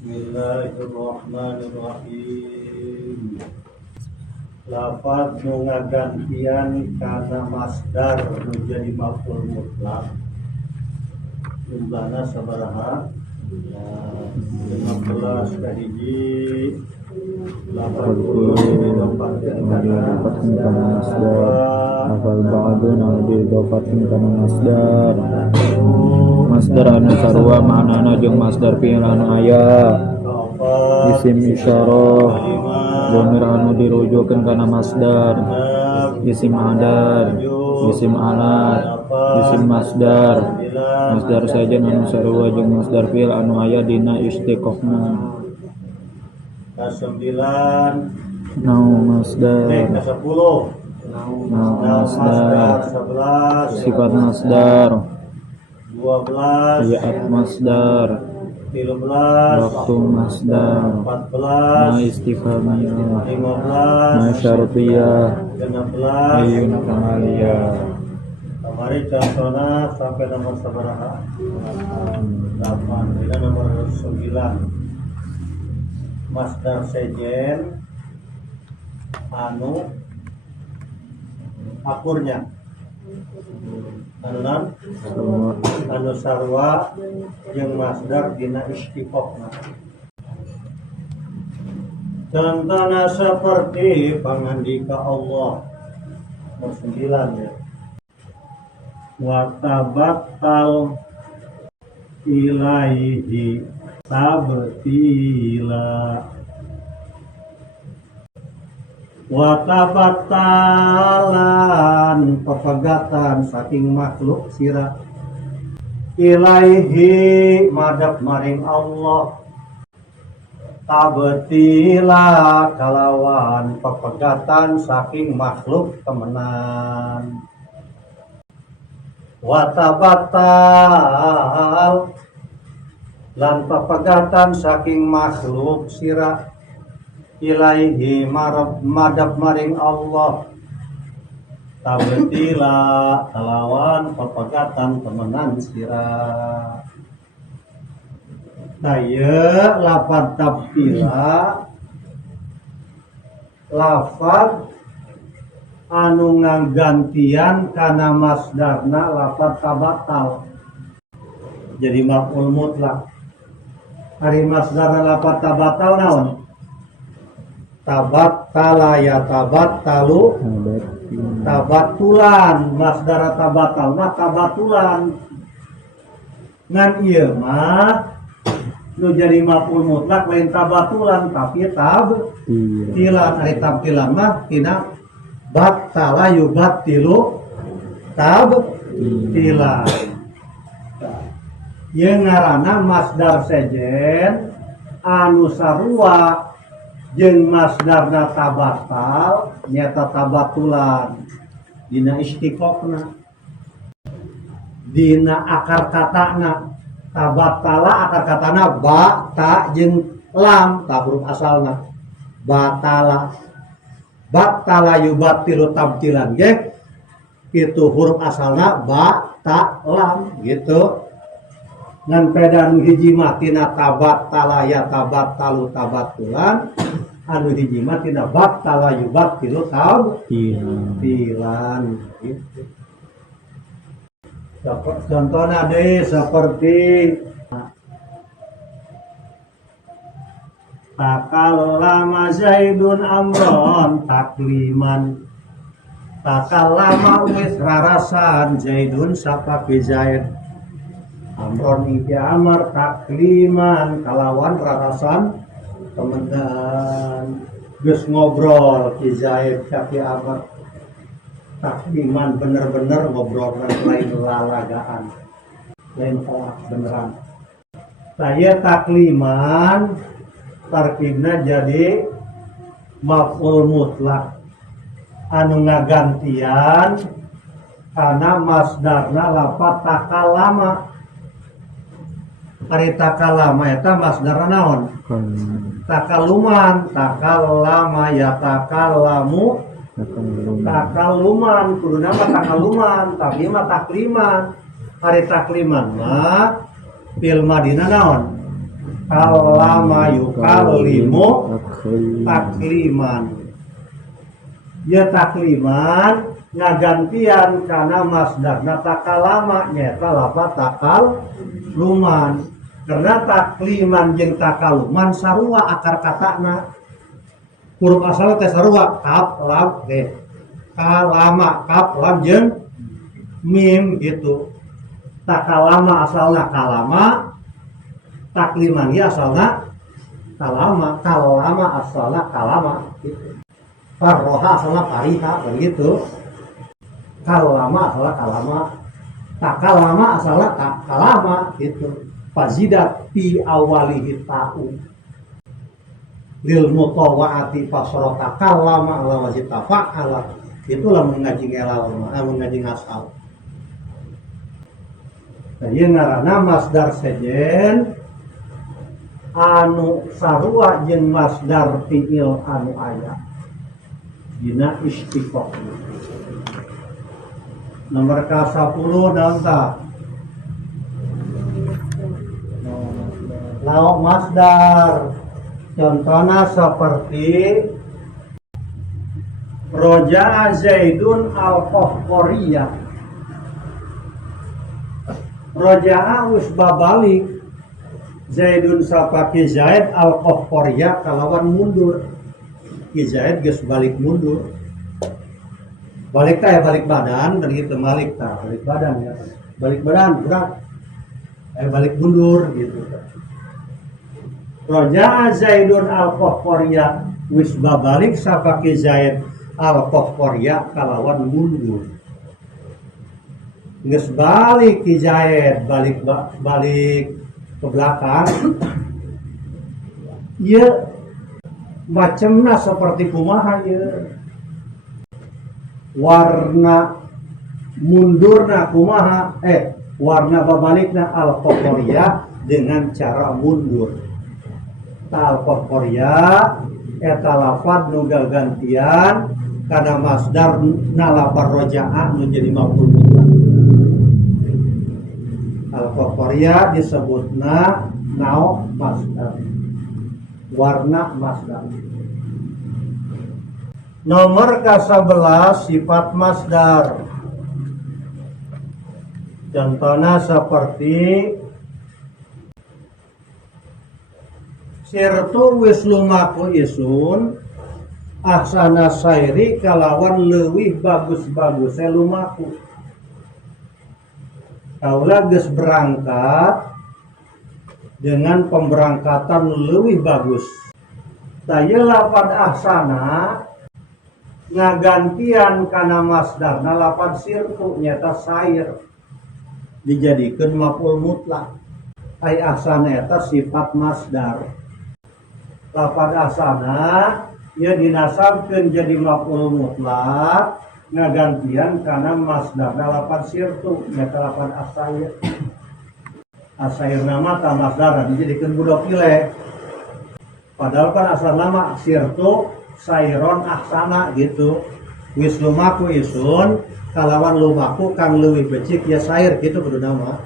Bismillahirrahmanirrahim. Lafaz nu ngagantian kana masdar nu jadi maf'ul mutlaq. Jumlahna sabaraha? 15 kahiji. 80 didapatkeun kana masdar. Hafal ba'dun didapatkeun kana masdar. Masdar anu sarua ma'nana jeung masdar fi'il anu aya. Isim isyarah dhamir anu dirujukkeun kana masdar. Isim adar, isim alat, isim masdar. Masdar sajen anu sarua jeung masdar fi'il anu aya dina istiqaqna. Ke-9 Nau masdar. ke-10 Nau masdar. 11 Sifat masdar. 12 Fi'at masdar. 13 Waktu masdar. 14 Ma istifhamiyah. 15 Ma syartiyah. 16 Ayun kamaliyah. Kemarin contohnya sampai nomor sabaraha? 8. Ini nomor 9. Masdar sejen anu akurnya anu sarwa jeung masdar dina istiqaqna. Contohna seperti pangandika Allah nomor 9 ya. Wa tabattal ilaihi tabtila. Wa tabattalan pepegatan saking makhluk sira ilaihi madhab maring Allah tabtila kalawan pepegatan saking makhluk temenan. Wa tabattal lan pepegatan saking makhluk sira ilaihi madhab maring Allah tabtila kalawan pepegatan temenan sira. Daya lafaz tabtila lafaz anu ngagantian kana masdarna lafaz tabattal jadi maf'ul mutlaq. Ari masdar lafaz tabattal naon? Tabattala ya tabattalu tabattulan. Masdar tabattal mah tabattulan. Ngan ieu mah nu jadi maf'ul mutlaq lain tabattulan tapi tabtilan. Ari tabtilan mah tina battala yubattilu tabtilan. Yang ngaranna masdar sejen anu sarua jeung masdarna tabattal nyata tabattulan dina istiqaqna dina akar katana. Tabattala akar katana ba ta jeung lam ta huruf asalna batala. Battala yubattilu tabtilan ge itu huruf asalna ba ta lam gitu. Ngan peda anu hiji mah tina tabattala ya tabattalu tabattulan, anu hiji mah tina battala yubattilu tabtilan gitu. Contohna deui seperti takallama Zaidun amron takliman. Takallama wis rarasan Zaidun sapake Zaid. Amron iki amar takliman kalawan rarasan temenan. Geus ngobrol ki Zaid ki amar. Takliman bener-bener ngobrol lain lalagaan. Lain kolak beneran. Saya takliman tarkibna jadi maf'ul mutlaq anu ngagantian kana masdarna lafaz takallama. Ari takallama eta masdarna naon? Takalluman. Takallama ya takallamu takalluman kuduna mah takalluman tapi mah takliman. Ari takliman mah fil madina naon? Kalama yukallimu takliman. Ya takliman ngagantian karena masdarna takalama nyata lafaz takaluman. Karena takliman jeung takaluman sarua akar katana. Huruf asal teh sarua kaf lam teh. Kalama kaf lam jeung mim gitu. Takalama asalna kalama, takliman ya asalna kalama, kalama asalna kalama gitu. Farroha asalna fariha begitu. Kalama asalna kalama, takalama asalna takalama gitu. Fazidat fi awalihi ta'u lil mutawa'ati fasrota kalama ala wajib tafa'ala. Itulah mengaji ngelal, mengaji ngasal. Jadi ngaranna masdar sejen anu sarua jeung masdar fi'il anu aya dina istiqaq. Nomor ke-10 nanta lauk masdar. Contohnya seperti Roja Zaidun al-Qahqariyah. Roja wis babalik Zaidun sapake Zaid al-Qahqariyah kalawan mundur. Ki Zaid geus balik mundur. Balik teh balik badan dan gitu balik tah balik badan ya. Balik badan berat. Balik mundur gitu. Roja Zaidun al-Qahqariyah wis babalik sapake Zaid al-Qahqariyah kalawan mundur. Geus balik ki Zaid balik ke belakang. Ieu macemna seperti kumaha ieu? Warna mundurna kumaha? Warna babalikna al-Qahqariyah dengan cara mundur. Al-Qahqariyah eta lafaz nu gagantian kana masdar nalapar roja'a nu jadi maf'ul mutlaq. Al-Qahqariyah disebutna naon masdar. Warna masdar. Nomor ke-11 sifat masdar. Contohnya seperti sirtu wis lumaku isun ahsana sairi kalawan leuwih bagus-bagus lumaku. Kaula geus berangkat dengan pemberangkatan leuwih bagus. Saya lafaz ahsana ngagantian kana masdarna lafaz sirtu nyata sair dijadikeun maf'ul mutlaq. Ai ahsana eta sifat masdar. Lafaz ahsana ya dinasabkeun jadi maf'ul mutlaq ngagantian kana masdarna lafaz sirtu nyata lafaz asair. Asair nama ta masdar dijadikeun budak pileh. Padahal kan asal nama sirtu sairon ahsana gitu. Wis lumaku isun kalawan lumaku kang leuwih becik ya sair gitu kudu nama.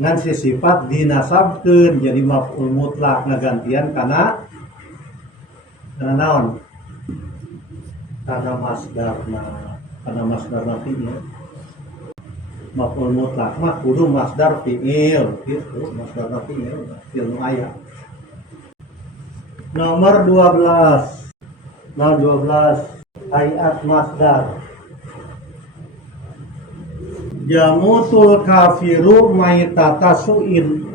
Ngan si sifat dinasabkeun jadi maf'ul mutlaq ngagantian kana naon? Kana masdarna fi'il. Maf'ul mutlaq mah kudu masdar fi'il gitu, masdarna fi'il nu aya. Nomor 12. Nomor 12 hayat masdar. Yamutul kafiru maitata su'in.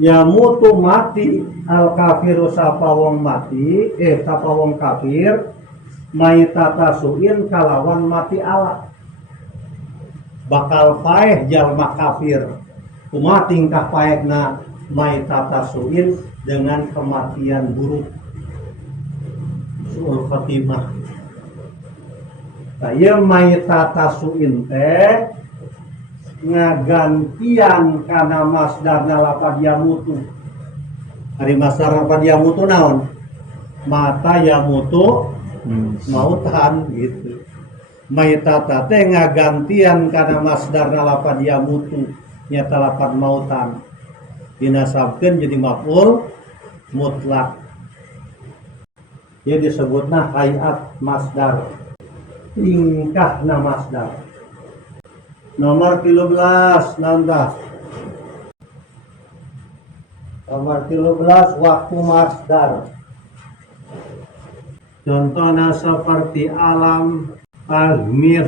Yamutu mati al kafiru sapa wong mati, sapa wong kafir maitata su'in kalawan mati ala. Bakal paeh jalma kafir. Kumaha tingkah paehna maitata su'in dengan kematian buruk. Su'ul khatimah. Saya maitata su'in teh ngagantian kana masdarna lafaz yamutu. Ari masdar lafaz yamutu naon? Mata yamutu mautan gitu. Maitata teh ngagantian kana masdarna lafaz yamutu nyata lafaz mautan. dinasabkeun jadi maf'ul mutlak. Ieu disebutna hayat masdar, tingkahna masdar. Nomor 13 nanda. Nomor 13 waktu masdar. Contohnya seperti alam, tagmir,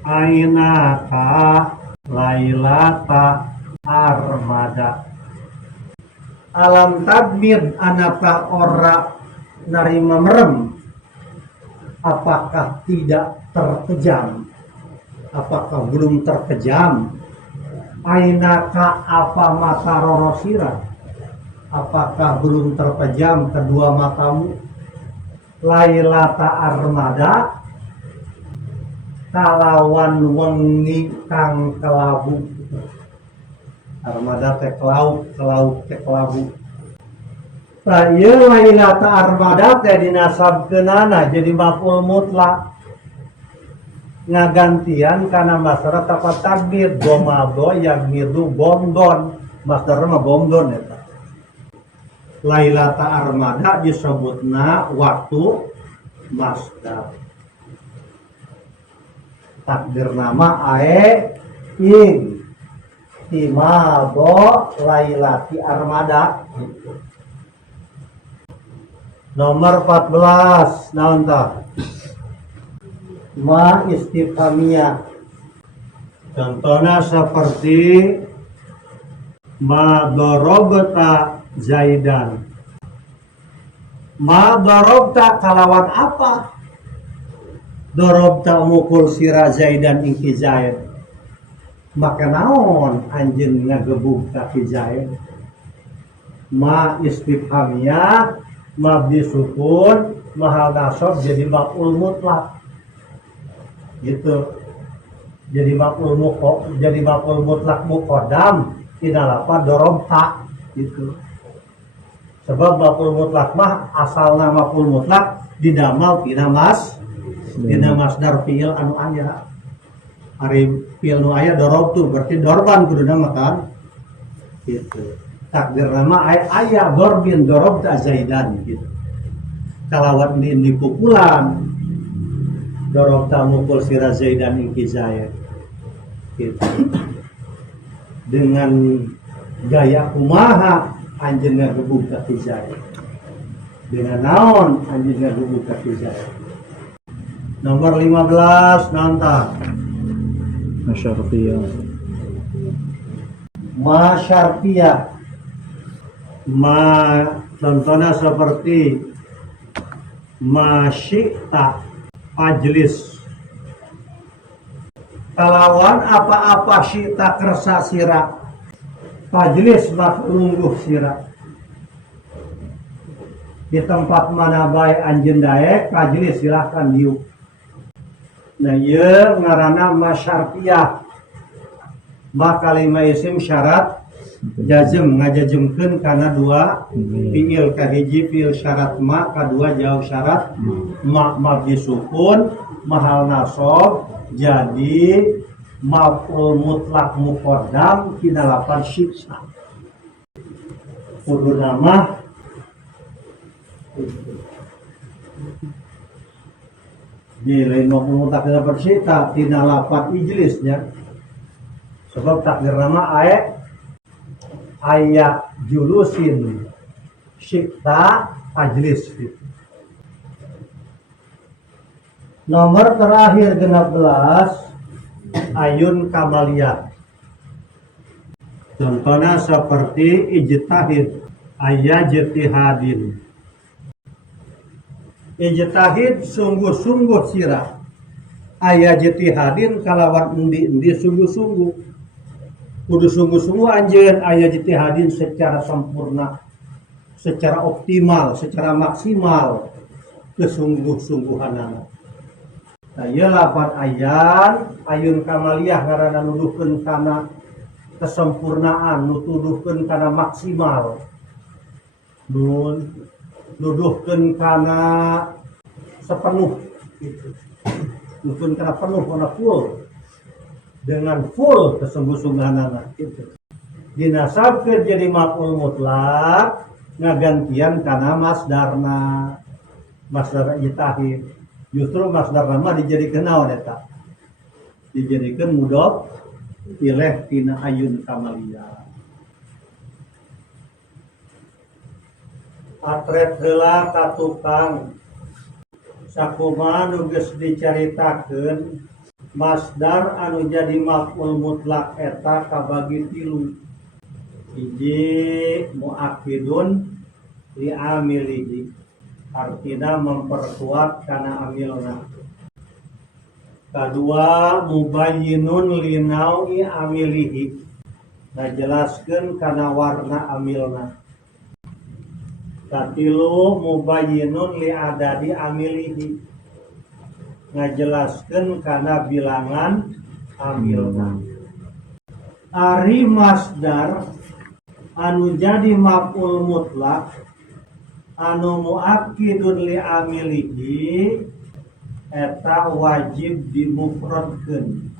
ainaka, lailata, armada. Alam tagmir anata ora narima merem, apakah tidak terkejam? Apakah belum terkejam? Ainaka apa mata rorosira? Apakah belum terpejam kedua matamu? Lailata armada, kalawan wengi kang kelabu. Armada teh kelauk teh kelabu. Saya lailata armada teh dinasabkeunana jadi maf'ul mutlak. Ngagantian kana masdar tapat takbir bomado yagmidu bomdon. Masdar mah bomdon eta. Lailata armada disebutna waktu masdar. Takdir nama ae ing timado lailati armada. Nomor 14 naon tah? Ma istifhamiyah. Contohnya seperti ma darabta Zaidan. Ma darabta kalawan apa? Darabta mukul sira Zaidan ing ki Zaid. Maka naon anjeun ngagebug ka ki Zaid? Ma istifhamiyah mabni sukun mahal nasab jadi maf'ul mutlak. Gitu. Jadi maf'ul mutlak muqaddam tina lafaz darabta gitu. Sebab maf'ul mutlak mah asalna maf'ul mutlak didamal tina masdar fi'il anu aya. Ari fi'il nu aya darabtu berarti dorban kuduna mah kan. Gitu. Takdir nama aya darbin darabta Zaidan gitu. Kalawat di pukulan darabta mukul sira Zaidan ing ki Zaid. Gitu. Dengan gaya kumaha anjeun ngagebug ka ki Zaid. Dengan naon anjeun ngagebug ka ki Zaid. Nomor 15 nanta. Masyarfiyah. Masyarfiyah. Contohnya seperti masyita ajlis. Kalawan apa-apa syita kersa sira majlis mak lungguh sira. Di tempat mana bae anjeun daek majlis silahkan diuk. Nah ieu ngaranna masyarfiyah. Ma kalimah isim syarat jazm ngajazmkeun kana dua fiil, kahiji fiil syarat ma, kadua jawab syarat ma mabni sukun mahal nasab jadi maf'ul mutlak muqaddam tina lafaz syiksa. Kudu nama di lain maf'ul mutlak tina lafaz syiksa tina lafaz ijlisnya. Sebab takdir nama ayat julusin syikta ajlis gitu. Nomor terakhir 16 ayun kamaliyah. Contohnya seperti ijtihad, ayat jtihadin. Ijtihad sungguh-sungguh sirah. Ayat jtihadin kalawan endi-endi sungguh-sungguh. Kudu sungguh-sungguh anjeun aya jtihadin secara sempurna, secara optimal, secara maksimal kesungguh-sungguhanana. Nah, ieu lafaz ayun kamaliyah ngaranna nuduhkeun kana kesempurnaan, nuduhkeun kana maksimal. Nuduhkeun kana sepenuh gitu. Nuduhkeun kana penuh kana full. Dengan full kesungguh-sungguhan anak itu dinasabkeun jadi maf'ul mutlak ngagantian kana masdarna. Masdar ijtihad. Justru masdarna mah dijadikeun naon eta? Dijadikeun mudhof ilaih tina ayun kamaliyah. Atret heula ka tukang sakumaha nu geus dicaritakeun masdar anu jadi maf'ul mutlak eta kabagi 3. Hiji muakkidun li amilihi, artina memperkuat kana amilna. Kadua mubayyinun li naui amilihi, ngajelaskeun kana warna amilna. Katilu mubayyinun li adadi amilihi, ngajelaskeun kana bilangan amilna. Ari masdar anu jadi maf'ul mutlak anu muakkidun li amilihi eta wajib dimufradkeun,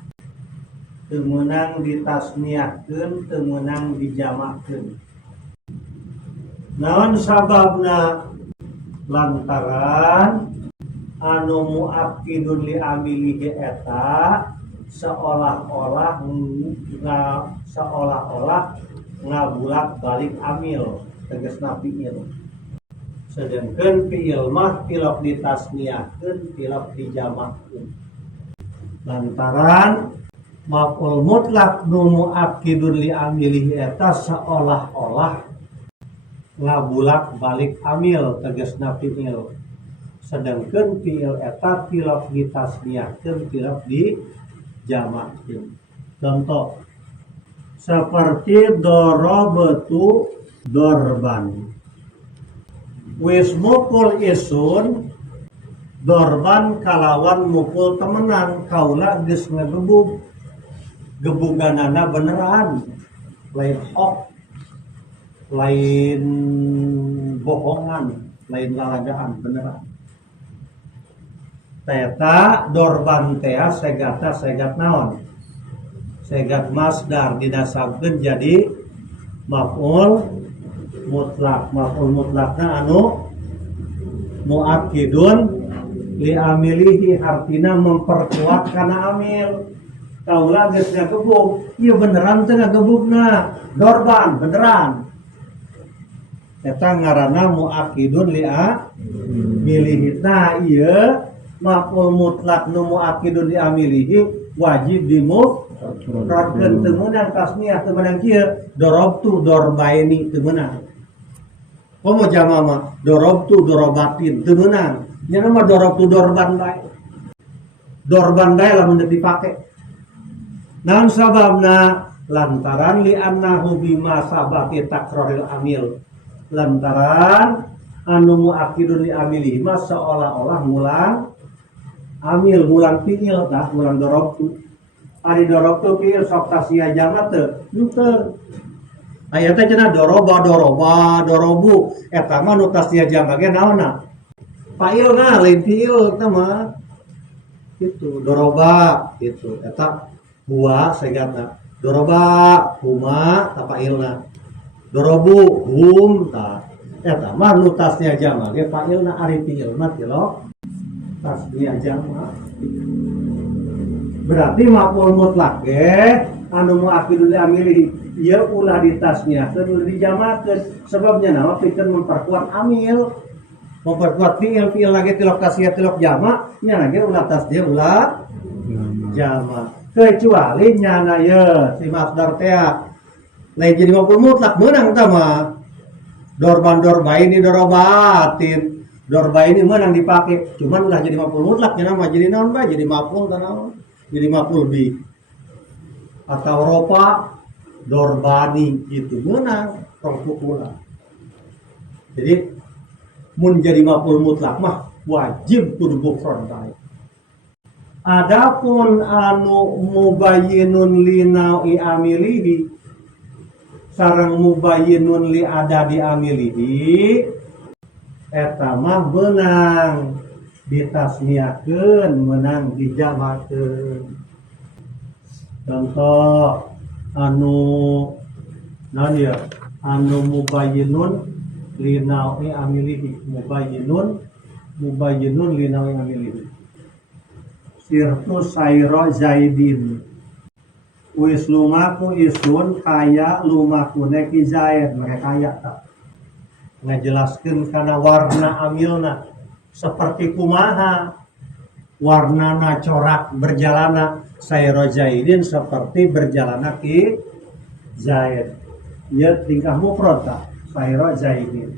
teu meunang ditasniahkeun, teu meunang dijamakkeun. Naon sababna? Lantaran anu muakkidun li amilihi eta seolah-olah ngabulak balik amil, tegasna fiil. Sedangkan fiil mah tilok ditasniahkeun, tilok dijamakkeun. Lantaran maf'ul mutlak nu muakkidun li amilihi eta seolah-olah ngabulak balik amil, tegasna fiil. Sedangkan fiil eta tilok ditasniahkeun, tilok dijamakkeun. Contoh seperti dorobatu dorban, wis mukul isun dorban kalawan mukul temenan, kaula geus ngagebug, gebuganana beneran, lain hoax, lain bohongan, lain lalagaan, beneran. Teta dorban teh segata segat naon? Segat masdar dinasabkeun jadi maf'ul mutlak. Maf'ul mutlakna anu muakkidun li amilihi, artina memperkuat kana amil. Kaula geus ngagebug, ieu beneran teh ngagebugna, dorban beneran. Eta ngaranna muakkidun li amilihi. Nah ieu maf'ul mutlak nu muakkidun li amilihi wajib dimufradkeun, teu meunang tasniah, teu meunang kieu dorobtu dorbaini, teu meunang. Komo jama mah dorobtu dorobatin, teu meunang. Nya mah dorobtu dorban bae. Dorban bae lamun dipake. Naon sababna? Lantaran li annahu bima sabati takraril amil. Lantaran anu muakkidun li amilihi mah seolah-olah ngulang amil, ngulang fiil tah, ngulang dorobtu. Ari dorobtu fiil sok tasniah jama teu? Teu. Aya teh cenah doroba, doroba, dorobu. Eta mah nu tasniah jama ge naonna? Fa'ilna lain fiil teh mah. Kitu, doroba kitu. Eta huwa segatna. Doroba huma ta fa'ilna. Dorobu hum ta. Eta mah nu tasniah jama ge fa'ilna, ari fiil mah tilok tasniah jama. Berarti maf'ul mutlak ge anu muakkidun li amilihi ieu ulah ditasniahkeun, ulah dijamakeun. Sebabnya naon? Pikeun memperkuat amil, memperkuat fiil lagi tilok tasniah tilok jama, nya lagi ulah tasniah ulah jama. Kecuali nyana ye si masdar teh lain jadi maf'ul mutlak meunang tah mah. Dorban dorbaini dorobatin, dorbaini meunang dipake, cuman ulah jadi maf'ul mutlak nya mah jadi naon bae, jadi maf'ul tah naon? Jadi maf'ul bi. Atau ropa dorbani itu meunang rong pukulan. Jadi mun jadi maf'ul mutlak mah wajib kudu mufrad bae. Adapun anu mubayyinun li naui amilihi sareng mubayyinun li adadi amilihi eta mah beunang ditasniahkeun, meunang dijamakeun. Contoh anu Nah dia anu mubayyinun linawi amilihi, mubayyinun linawi amilihi. Sirtu sayro zaidin, wis lumaku isun kaya lumaku neki zaid, mereka kaya tak ngejelaskan karena warna amilna seperti kumaha warnana corak berjalana sayro zaidin seperti berjalana ki zaid. Ya tingkah mufrad tak sayro zaidin,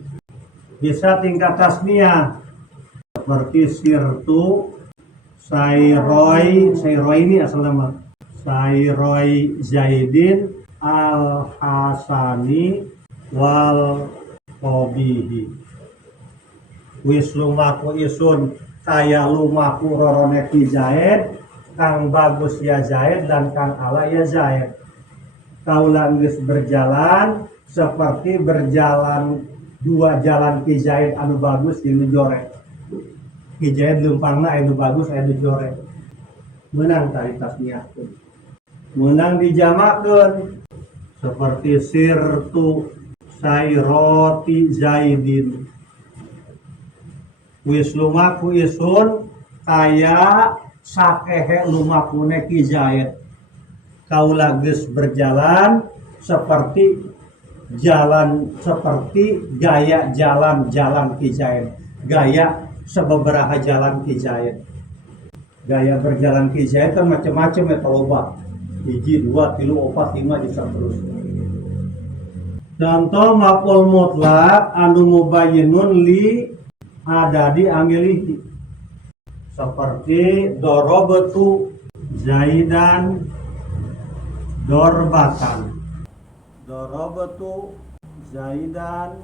bisa tingkah tasniyah seperti sirtu sayroi ini asal nama sayroi zaidin al hasani wal qabihi. Wis lumaku isun kaya lumaku rorone ki zaid, kang bagus ya zaid dan kang ala ya zaid. Kaula geus berjalan seperti berjalan dua jalan ki zaid anu bagus jeung jorek. Ki zaid leumpangna anu bagus anu jorek. Menang tari tasniahkeun. Menang dijamakeun seperti sirtu sayroti zaidin. Wis lumaku isun kaya sakehe lumakune ki zaid. Kaula geus berjalan seperti gaya jalan ki zaid. Gaya sebeberapa jalan ki zaid. Gaya berjalan ki zaid kan macam-macam ya loba. 1, 2, 3, 4, 5 bisa terus. Contoh maf'ul mutlak anu mubayyinun li adadi amilihi. Seperti dorobatu zaidan dorbatan. Dorobatu zaidan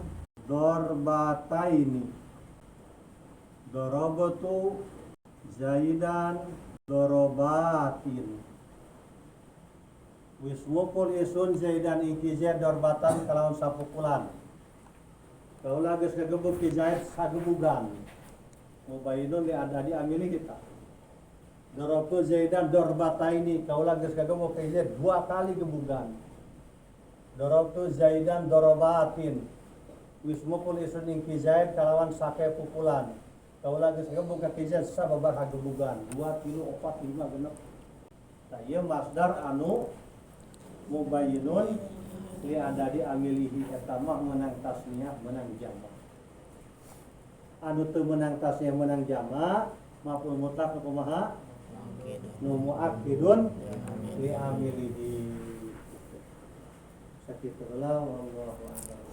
dorbataini. Dorobatu zaidan dorobatin. Wis mukul isun zaidan iki zaid dorbatan kalawan sapukulan. Kaula geus kagebug ki zaid sagebugan. Mubayyinun li adadi amili kita. Dorobtu zaidan dorbataini, kaula geus kagebug ki zaid 2 kali gebugan. Dorobtu zaidan dorobatin. Wis mukul isun iki zaid kalawan sake pukulan. Kaula geus kagebug ki zaid sababaraha gebugan. 2, 3, 4, 5 genep. Tah ieu masdar anu mubayyinun li adadi amilihi eta mah menang tasniyah menang jamak. Anu teu menang tasniyah menang jamak maf'ul mutlaq kumaha? Nu muakkidun li amilihi. Sakitu heula wallahu a'lam.